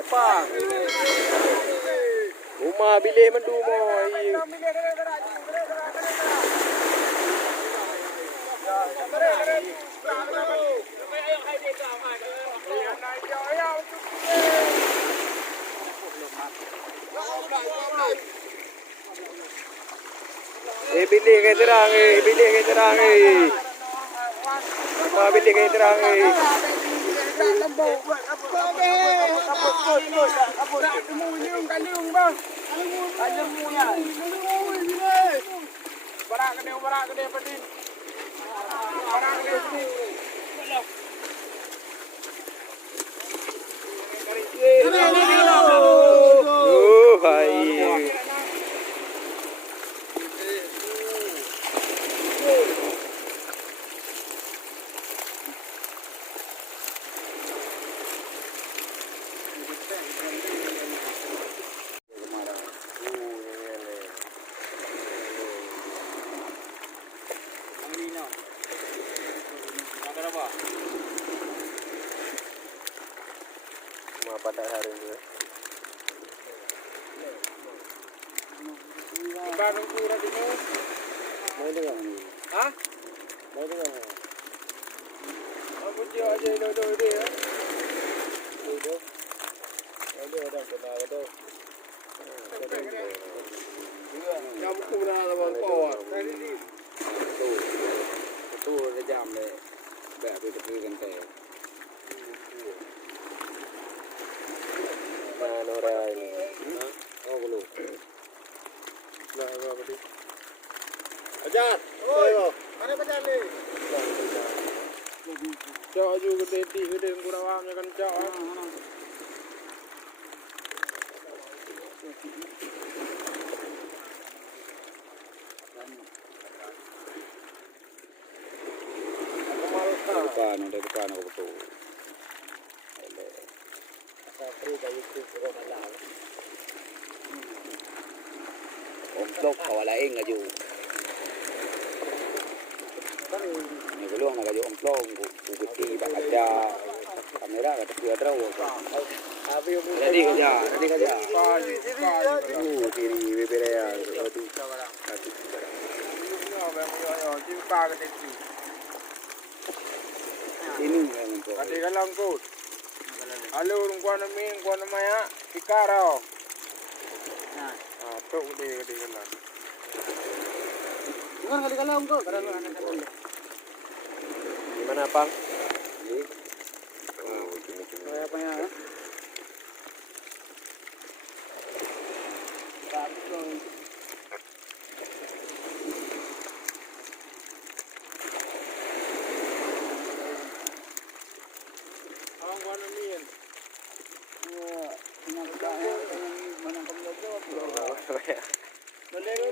Apa? Rumah bilik mendu moi. Bilik ke terang bilik ke terang Rumah bilik ke terang pada hari ini. Barang kurang ini. Mau dengar? Hah? Mau dengar? Aku jual aja dodo dia. Dodo. Dodo ada benar dodo. Jam kuna lah bang power. Tadi ni. Tu jam le. Dah betul kan teh. Norai ni. Oh belum. Lah apa tadi? Ajar. Oi. Mana pajar ni? Cak juga tadi gede kurang awamnya kan cak. Depan aku betul. Sapri dari Pukat Malam. Omplok kawala ing aju. Ni belum nak aju omplok bukti baca kamera kata dia draw. Jadi kerja. Diri beberea tu. Ini ada kalang kot. Halo kuana min kuana maya ikarao. Nah, tu gede kalang. Dengar kali kalang kot, kadang anak kalang. Di mana, Bang? Di. Oh, ini apa ya?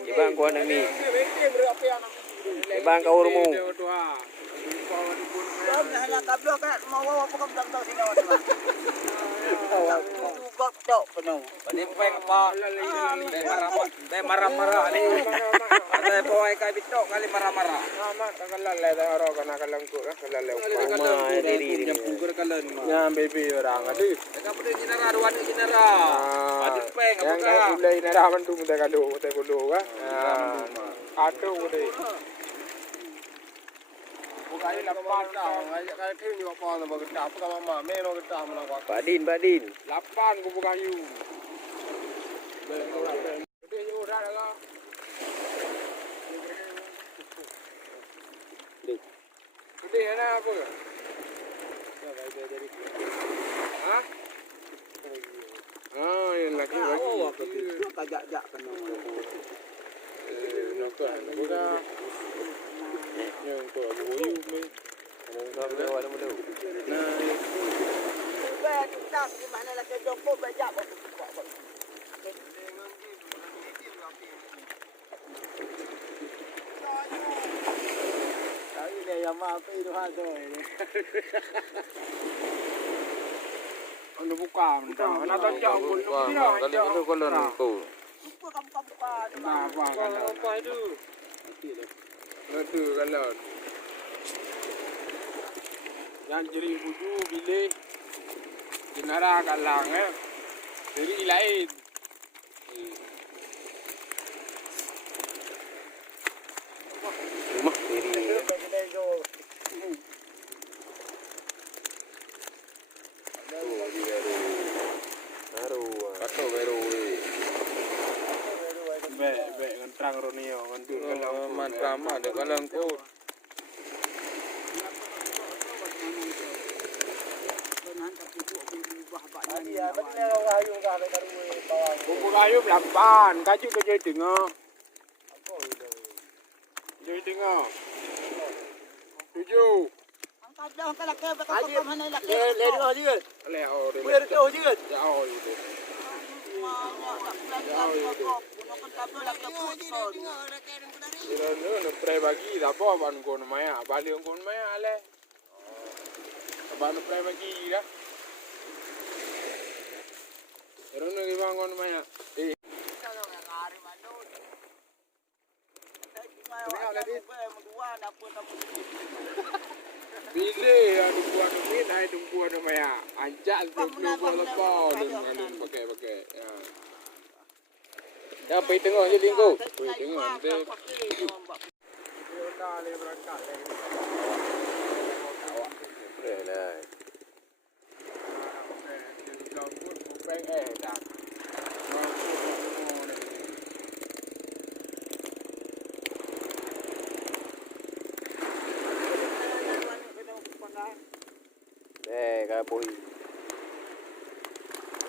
Ibang kuan ni. Ibang kau rumu. Hanya kabel kan mau apa kamu tak tahu sini awak mah. Buat tok penuh. Pani peng apa? Dai marah-marah ni. Ada boy kai bitok kali marah-marah. Amat kalale dah oro kana kalangku kalale. Ma diri yang pungkur kalan. Ya baby orang adi. Kamu ni jinara ruan ni jinara. Pani peng apa ka? Yang mulai nara mantu muda kalu ka. Ato ude. Bukai lapan tau, kai thil ni apa na bagi tap ka mama mero ka tam na kwa. Badin. Lapan ku bukayu. Gede yo ora ka. Gede ana apa? Hah? Ah, yang lagi. Oh, kajak kan. Nak buka. Yang tu abu uyu ni. Nak lewat dulu. Nah, tak di mana lah ke jompo bajak. apa itu ada ini. Ano buka mentang. Ana ta jauh pun dia. Kali itu kolon ko. Apa itu? Itu kalon. Yang jadi buju bile. Dinara kalang dari lain. Rumah diri. Kato baru. Be ngentrang ronio ngentur kalang Mantrama ada kalang ko. Bumbu kayu lapan, kayu ke jadi tengah. Jadi tengah. 7. Lên rồi chứ. Leo đi. Bây giờ đâu chứ. Leo đi. Nó pre bagi dah apa ban kon maya, balik kon maya ale. Ban pre bagi dah. Terus ni bang kon maya. Bila ada buat ni, ada buat maya. Anjak tu lepas dengan pakai. Ya. Ya pergi tengok je lingko. Pergi tengok nanti. Dah le berangkat le. Awak. Boleh lah. Jom pun bukan dah. Boy.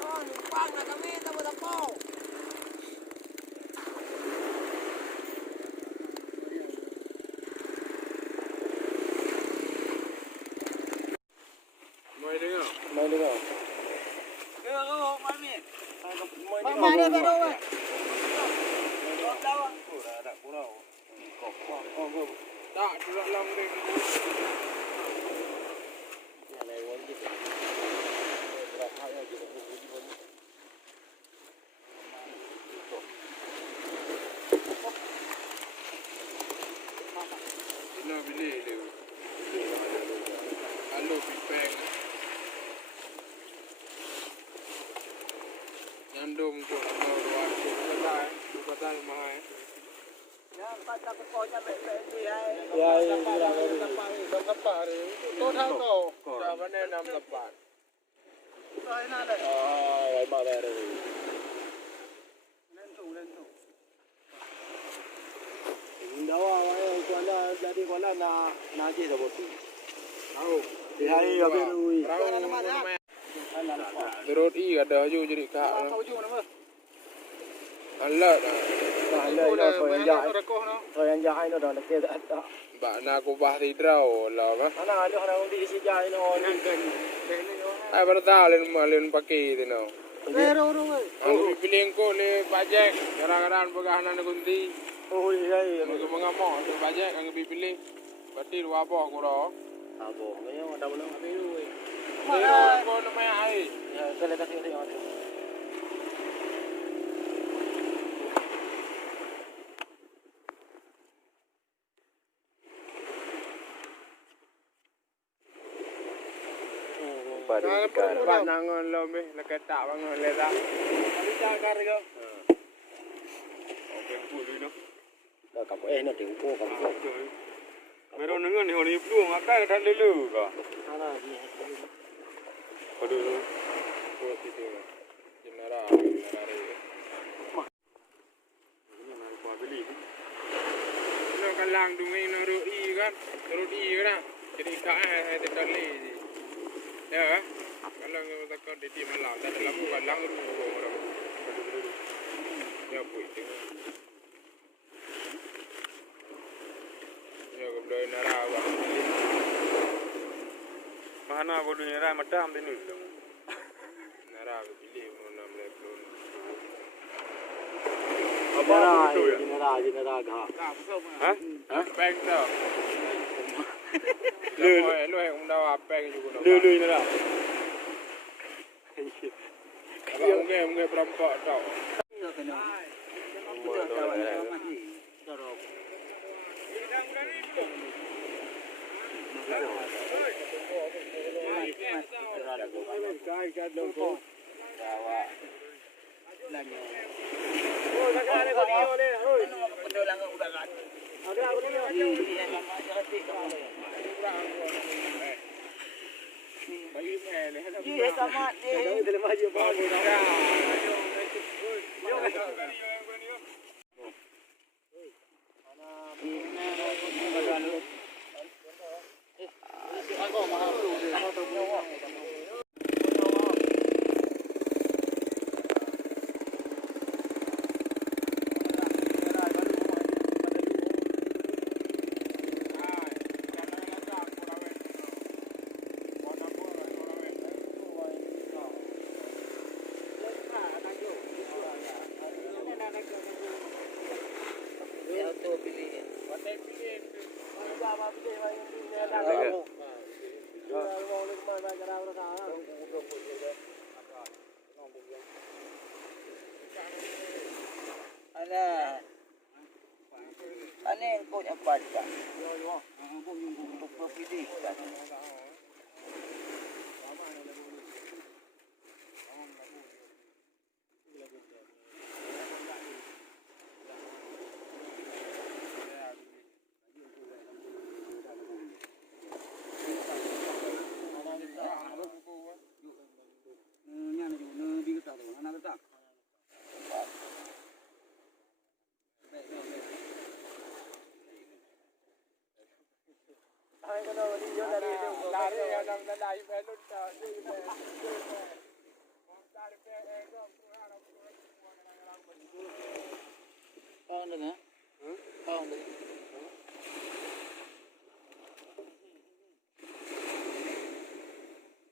Numpang na kami, tabo-tabo. Mai dengar. Mana baru? Tak, tidak lama lagi. Nak bilik dia. Kalau pipeng. Nyandung kau luar kota mahal. Yang kata pokoknya baik-baik dia. Ya. Lepas ni. Kau tahu kau. Dah mana 6 lepas. Rồi nào đây. Rồi mà về rồi. Lên thủ. Đâu quán jadi quán na chỉ là một tí. Tahu. Thì hai ở bên ui. Terus ada ju jadi kak. Kau ju nama. Alat. Alat thôi anh dạy nó đó là kia đó. Bạn nào cũng bah thì trâu là mà. Ana đi si dạy nó Ai bertahu lên pakai itu no. Pero rồi. Aku pilih kau le pajak. Kadang-kadang pegahan nak kunti. ôi hay Mga mo tu pajak ang pilih. Berarti dua apa aku dah. abo mấy ông đâu nó biết rồi. Pero kau nama ai? Cái này ta thấy rồi. Pak nangon lo me nak kata bangun le dah. Đi ra ra rồi. Okey puluh no. Dah kamu nó tiếng cô kamu. Pero nangon ni honi pluang akai dah lelu ka. Ana ni. Aduh. Kau tidur. Jenara. Ini nak kau beli. Kalau kalang dungai roti kan. Jadi kau ada tali. Ya. Kalau kita kau di malam, dah dalam kalang rumah orang. Ya boleh tengok. Ya kebetulan narawa. Mana bodoh narawa macam ni. Narawa pilih mana melelun. Jenera gha. Hah? Bank tu. Lu yang dah apa yang juga. Lu ni lah. Mungkin perempat tau. Iya kena. Ano yung punya pada? Untuk berpilihan.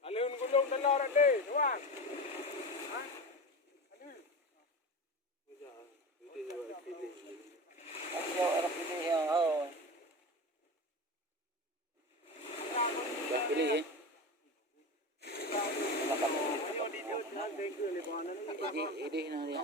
Alun gulung telur deh, tuan. Orang pilih yang pilih. Ini dia.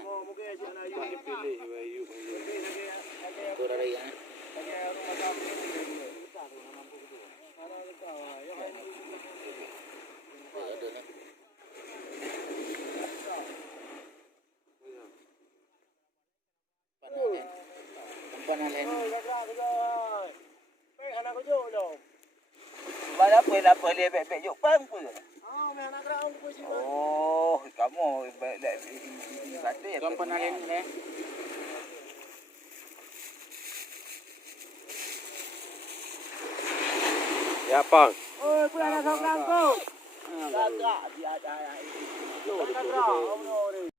Mana apa dia baik-baik jok pang pun. Oh, kamu baik-baik satu ya. Kamu pernah lihat ni? Ya, Pang. Oh, pun ada seorang tu. Agak dia ada. Agak,